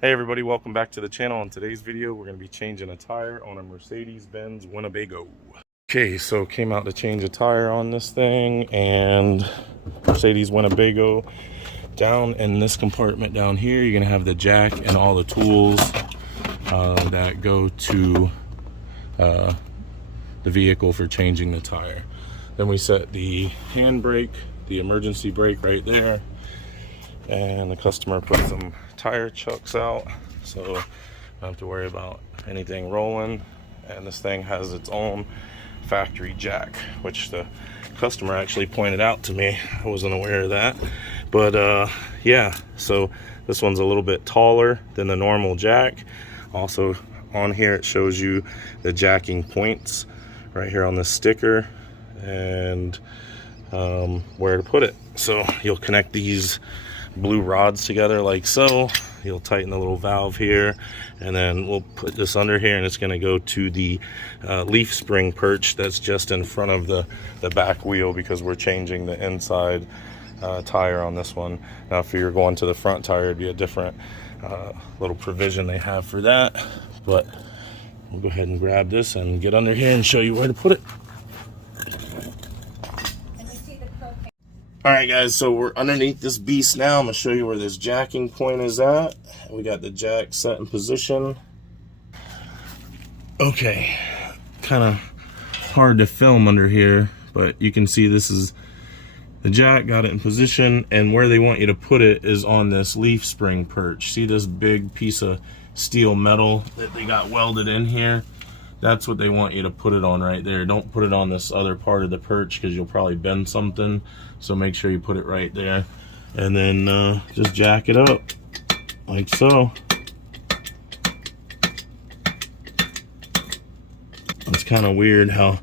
Hey everybody, welcome back to the channel. In today's video, we're going to be changing a tire on a Mercedes-Benz Winnebago. Okay, so came out to change a tire on this thing, and Mercedes Winnebago. Down in this compartment down here, you're going to have the jack and all the tools that go to the vehicle for changing the tire. Then we set the handbrake, the emergency brake right there, and the customer put some tire chucks out, so don't have to worry about anything rolling. And this thing has its own factory jack, which the customer actually pointed out to me. I wasn't aware of that, but yeah, so this one's a little bit taller than the normal jack. Also on here it shows you the jacking points right here on the sticker, and where to put it. So you'll connect these blue rods together like so. You'll tighten the little valve here, and then we'll put this under here, and it's going to go to the leaf spring perch that's just in front of the back wheel, because we're changing the inside tire on this one. Now if you're going to the front tire, it'd be a different little provision they have for that, but we'll go ahead and grab this and get under here and show you where to put it. Alright guys, so we're underneath this beast now. I'm going to show you where this jacking point is at. We got the jack set in position. Okay, kind of hard to film under here, but you can see this is the jack, got it in position, and where they want you to put it is on this leaf spring perch. See this big piece of steel metal that they got welded in here? That's what they want you to put it on right there. Don't put it on this other part of the perch, because you'll probably bend something. So make sure you put it right there. And then just jack it up like so. It's kind of weird how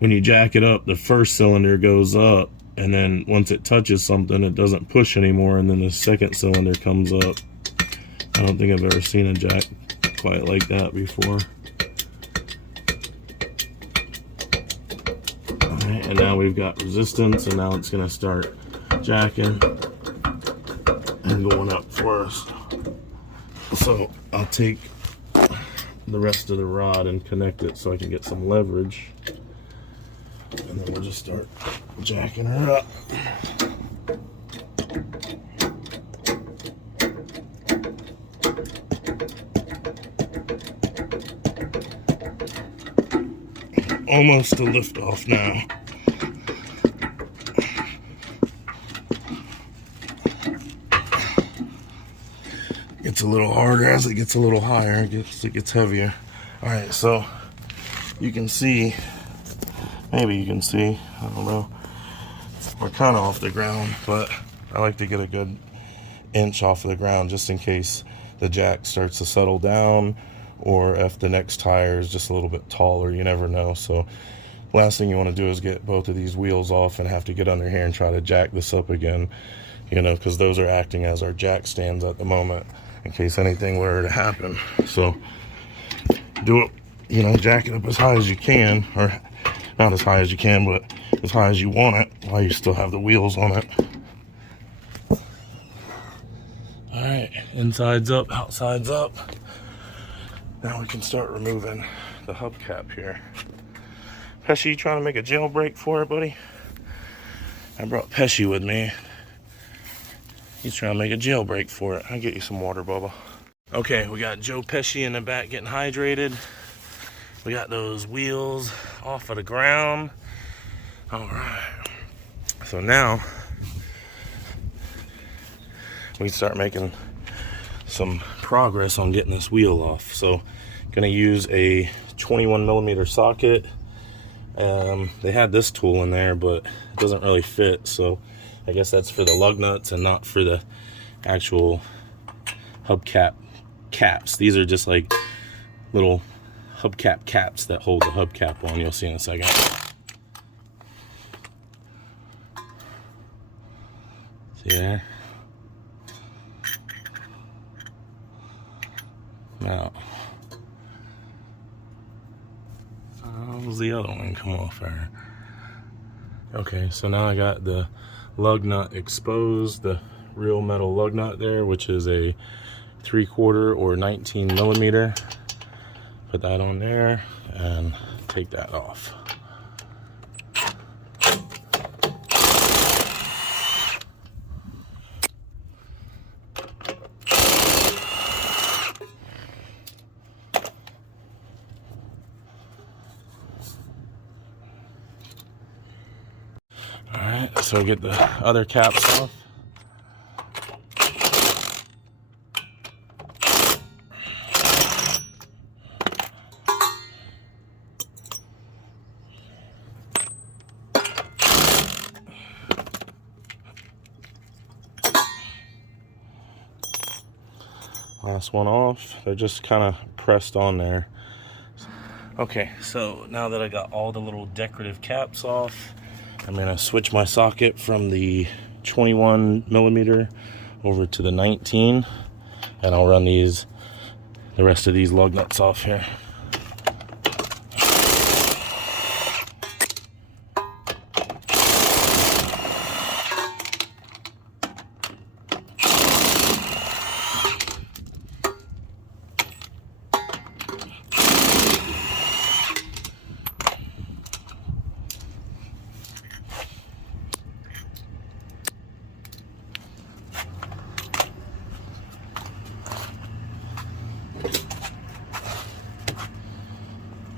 when you jack it up, the first cylinder goes up, and then once it touches something, it doesn't push anymore, and then the second cylinder comes up. I don't think I've ever seen a jack quite like that before. And now we've got resistance, and now it's going to start jacking and going up for us. So I'll take the rest of the rod and connect it so I can get some leverage, and then we'll just start jacking her up. Almost to lift off now. Gets a little harder as it gets a little higher, it gets heavier. All right, so you can see, maybe you can see, I don't know, we're kind of off the ground, but I like to get a good inch off of the ground just in case the jack starts to settle down, or if the next tire is just a little bit taller. You never know. So last thing you want to do is get both of these wheels off and have to get under here and try to jack this up again, you know, because those are acting as our jack stands at the moment in case anything were to happen. So do it, you know, jack it up as high as you can, or not as high as you can, but as high as you want it while you still have the wheels on it. All right, inside's up, outside's up. Now we can start removing the hubcap here. Pesci, you trying to make a jailbreak for it, buddy? I brought Pesci with me. He's trying to make a jailbreak for it. I'll get you some water, Bubba. Okay, we got Joe Pesci in the back getting hydrated. We got those wheels off of the ground. All right. So now we can start making some progress on getting this wheel off. So gonna use a 21mm socket. They had this tool in there, but it doesn't really fit, so I guess that's for the lug nuts and not for the actual hubcap caps. These are just like little hubcap caps that hold the hubcap on. You'll see in a second. See there? Now, how does the other one come off there? Okay, so now I got the lug nut exposed, the real metal lug nut there, which is a 3/4 or 19 millimeter. Put that on there and take that off. All right, so get the other caps off. Last one off. They're just kind of pressed on there. Okay, so now that I got all the little decorative caps off, I'm gonna switch my socket from the 21 millimeter over to the 19, and I'll run the rest of these lug nuts off here.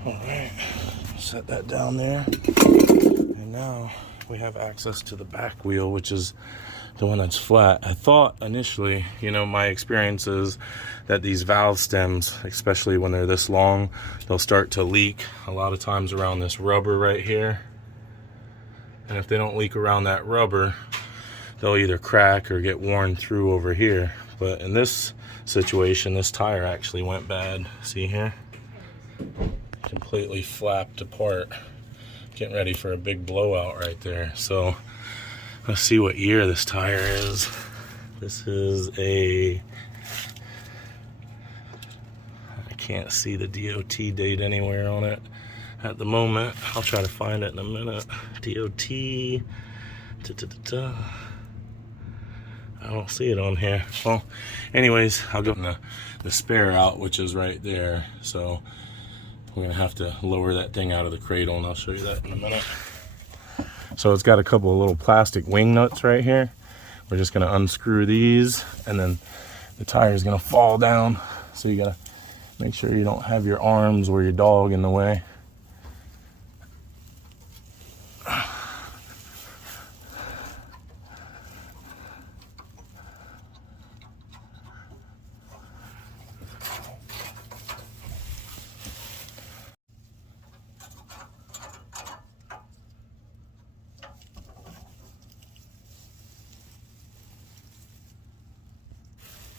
All right, set that down there, and now we have access to the back wheel, which is the one that's flat. I thought initially, you know, my experience is that these valve stems, especially when they're this long, they'll start to leak a lot of times around this rubber right here. And if they don't leak around that rubber, they'll either crack or get worn through over here. But in this situation, this tire actually went bad. See here? Completely flapped apart. Getting ready for a big blowout right there. So let's see what year this tire is. This is a, I can't see the DOT date anywhere on it at the moment. I'll try to find it in a minute. DOT, I don't see it on here. Well, anyways, I'll go the spare out, which is right there. So we're gonna have to lower that thing out of the cradle, and I'll show you that in a minute. So it's got a couple of little plastic wing nuts right here. We're just gonna unscrew these, and then the tire is gonna fall down. So you gotta make sure you don't have your arms or your dog in the way.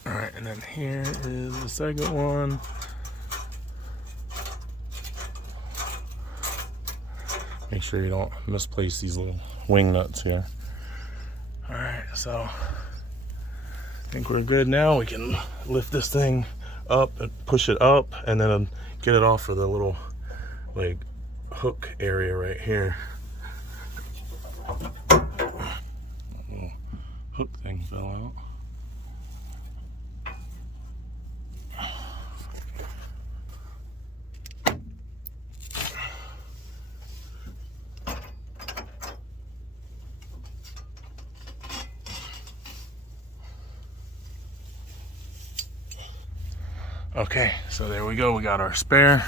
All right, and then here is the second one. Make sure you don't misplace these little wing nuts here. All right, so I think we're good now. We can lift this thing up and push it up, and then get it off of the little like hook area right here. That little hook thing fell out. Okay, so there we go. We got our spare.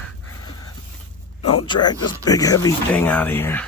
Don't drag this big heavy thing out of here.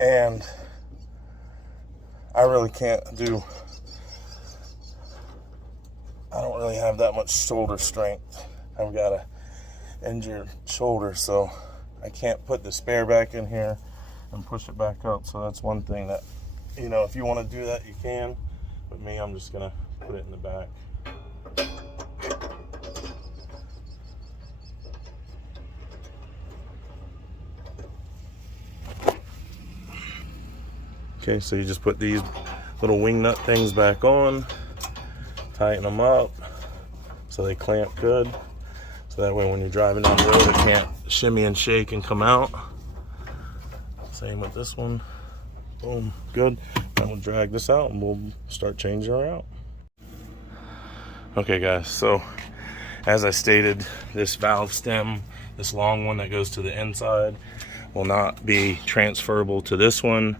and I really can't do, I don't really have that much shoulder strength. I've got a injured shoulder, so I can't put the spare back in here and push it back up. So that's one thing that, you know, if you want to do that, you can. But me, I'm just gonna put it in the back. Okay, so you just put these little wing nut things back on, tighten them up so they clamp good. So that way when you're driving down the road, it can't shimmy and shake and come out. Same with this one. Boom, good. Then we'll drag this out and we'll start changing her out. Okay guys, so as I stated, this valve stem, this long one that goes to the inside, will not be transferable to this one.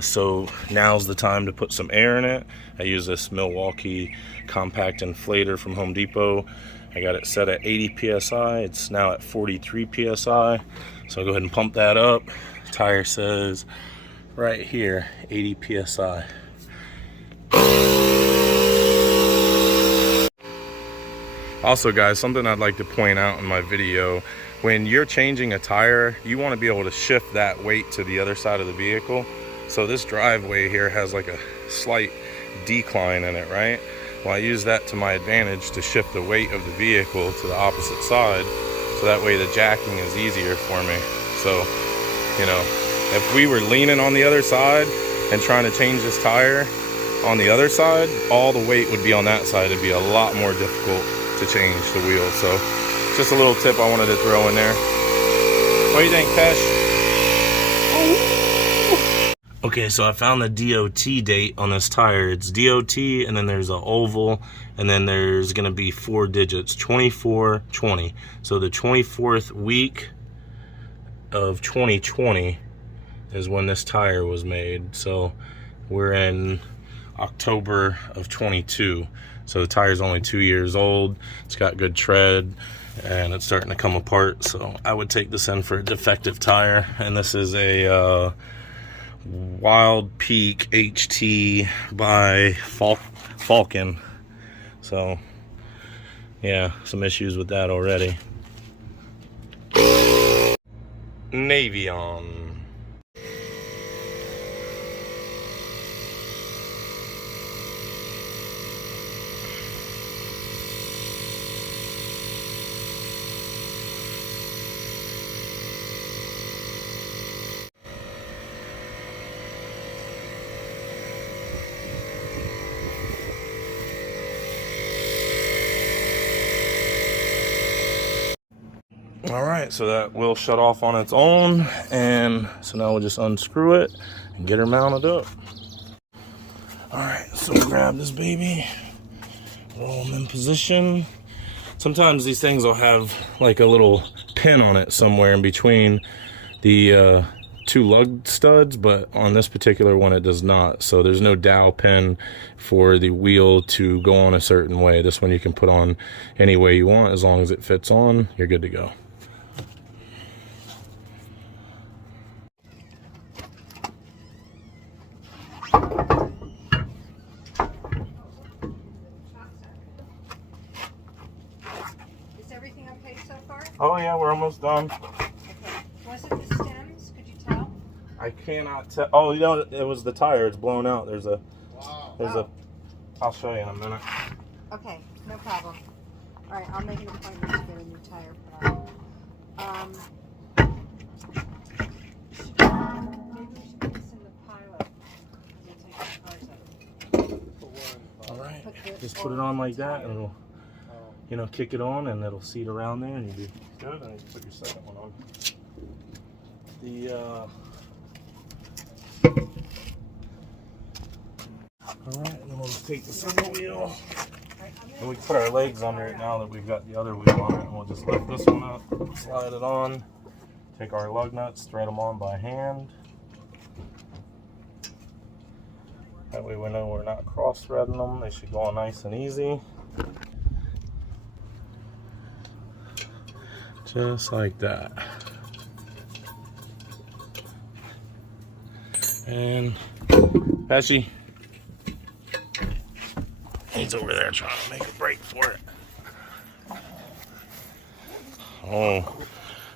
So now's the time to put some air in it. I use this Milwaukee compact inflator from Home Depot. I got it set at 80 psi. It's now at 43 psi. So I'll go ahead and pump that up. Tire says right here 80 psi. Also guys, something I'd like to point out in my video, when you're changing a tire, you want to be able to shift that weight to the other side of the vehicle. So this driveway here has like a slight decline in it, right? Well, I use that to my advantage to shift the weight of the vehicle to the opposite side, so that way the jacking is easier for me. So, you know, if we were leaning on the other side and trying to change this tire on the other side, all the weight would be on that side. It'd be a lot more difficult to change the wheel. So just a little tip I wanted to throw in there. What do you think, Pesh? Okay, so I found the DOT date on this tire. It's DOT, and then there's an oval, and then there's gonna be 4 digits, 2420. So the 24th week of 2020 is when this tire was made. So we're in October of 22. So the tire's only 2 years old. It's got good tread, and it's starting to come apart. So I would take this in for a defective tire. And this is a Wild Peak HT by Falcon. So yeah, some issues with that already. Navion. All right, so that will shut off on its own, and so now we'll just unscrew it and get her mounted up. All right, so grab this baby, roll them in position. Sometimes these things will have like a little pin on it somewhere in between the 2 lug studs, but on this particular one it does not. So there's no dowel pin for the wheel to go on a certain way. This one you can put on any way you want. As long as it fits on, you're good to go. Is everything okay so far? Oh yeah, we're almost done. Okay. Was it the stems? Could you tell? I cannot tell. Oh, you know, it was the tire. It's blown out. There's a, I'll show you in a minute. Okay, no problem. All right, I'll make an appointment to get a new tire put on. Maybe we should put this in the pilot. We'll take the cars out. All right, just put it on like that, and it'll, you know, kick it on, and it'll seat around there, and you'll be good. And you put your second one on. All right, and then we'll just take the single wheel, and we can put our legs under it now that we've got the other wheel on it, and we'll just lift this one up, slide it on, take our lug nuts, thread them on by hand. That way we know we're not cross-threading them. They should go on nice and easy. Just like that. And Pesci, he's over there trying to make a break for it. Oh,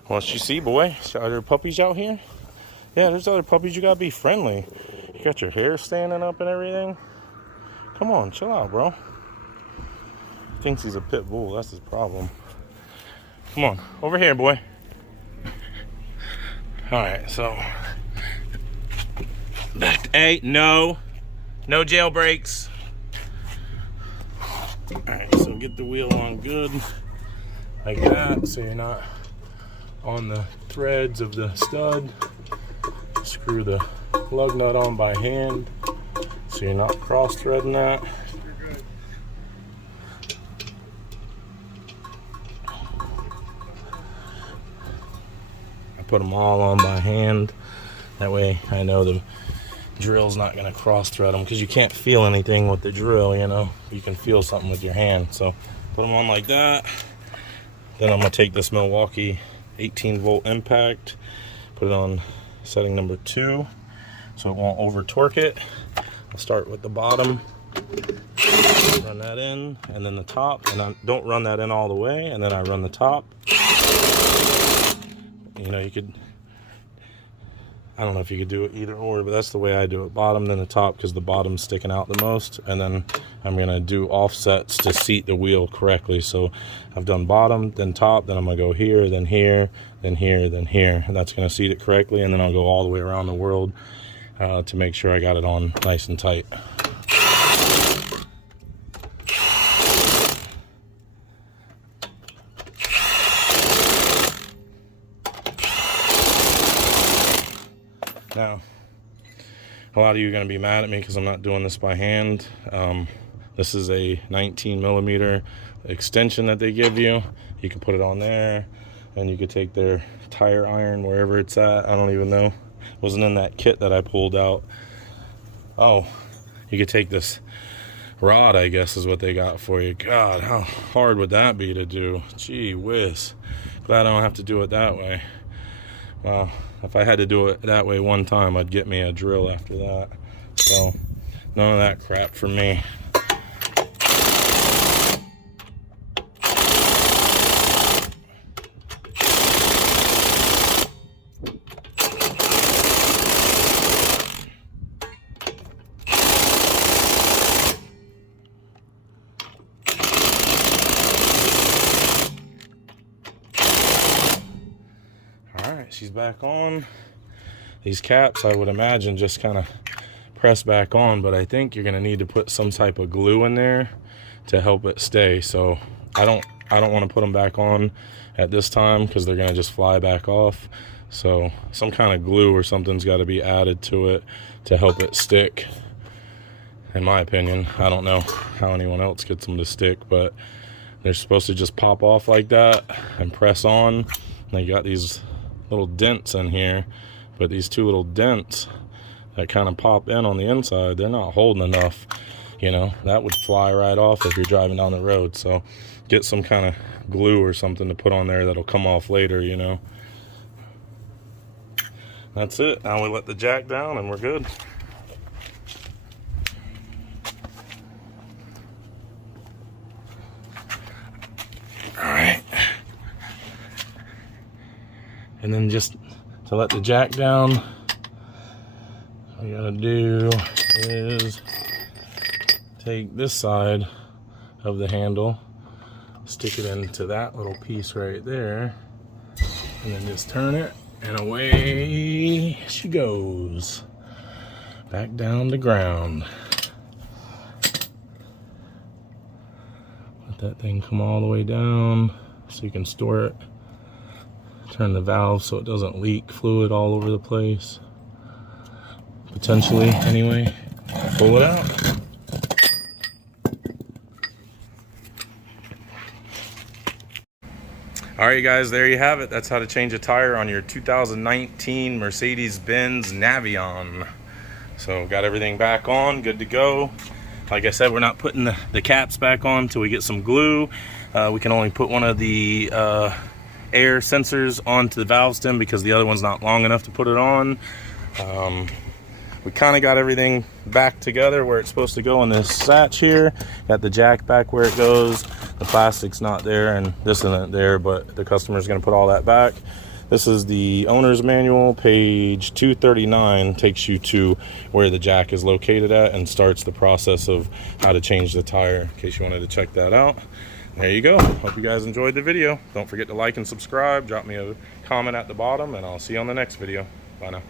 what you see, boy? Are there puppies out here? Yeah, there's other puppies. You gotta be friendly. You got your hair standing up and everything. Come on, chill out, bro. Thinks he's a pit bull. That's his problem. Come on, over here, boy. All right, so. Hey, no jailbreaks. All right, so get the wheel on good, like that, so you're not on the threads of the stud. Screw the lug nut on by hand, so you're not cross-threading that. I put them all on by hand. That way I know the drill's not going to cross-thread them, because you can't feel anything with the drill, you know. You can feel something with your hand. So put them on like that. Then I'm going to take this Milwaukee 18-volt impact, put it on setting number 2 so it won't over torque it. I'll start with the bottom, run that in, and then the top, and I don't run that in all the way, and then I run the top. You know, you could, I don't know if you could do it either or, but that's the way I do it. Bottom, then the top, because the bottom's sticking out the most. And then I'm going to do offsets to seat the wheel correctly. So I've done bottom, then top, then I'm going to go here, then here, then here, then here. And that's going to seat it correctly. And then I'll go all the way around the world to make sure I got it on nice and tight. Now, a lot of you are going to be mad at me because I'm not doing this by hand. This is a 19mm extension that they give you. You can put it on there, and you could take their tire iron wherever it's at. I don't even know. It wasn't in that kit that I pulled out. Oh, you could take this rod, I guess is what they got for you. God, how hard would that be to do? Gee whiz. Glad I don't have to do it that way. Well, if I had to do it that way one time, I'd get me a drill after that. So, none of that crap for me. She's back on. These caps, I would imagine, just kind of press back on, but I think you're going to need to put some type of glue in there to help it stay. So I don't want to put them back on at this time because they're going to just fly back off. So some kind of glue or something's got to be added to it to help it stick, in my opinion. I don't know how anyone else gets them to stick, but they're supposed to just pop off like that and press on. And they got these little dents in here, but these two little dents that kind of pop in on the inside, they're not holding enough. You know, that would fly right off if you're driving down the road. So get some kind of glue or something to put on there that'll come off later, you know. That's it. Now we let the jack down and we're good. And then just to let the jack down, all you gotta do is take this side of the handle, stick it into that little piece right there, and then just turn it, and away she goes. Back down to ground. Let that thing come all the way down so you can store it. Turn the valve so it doesn't leak fluid all over the place. Potentially, anyway. Pull it out. Alright guys, there you have it. That's how to change a tire on your 2019 Mercedes-Benz Navion. So got everything back on, good to go. Like I said, we're not putting the caps back on until we get some glue. We can only put one of the air sensors onto the valve stem because the other one's not long enough to put it on. we kind of got everything back together where it's supposed to go in this satch here. Got the jack back where it goes. The plastic's not there and this isn't there, but the customer's going to put all that back. This is the owner's manual, page 239, takes you to where the jack is located at and starts the process of how to change the tire, in case you wanted to check that out. There you go. Hope you guys enjoyed the video. Don't forget to like and subscribe. Drop me a comment at the bottom, and I'll see you on the next video. Bye now.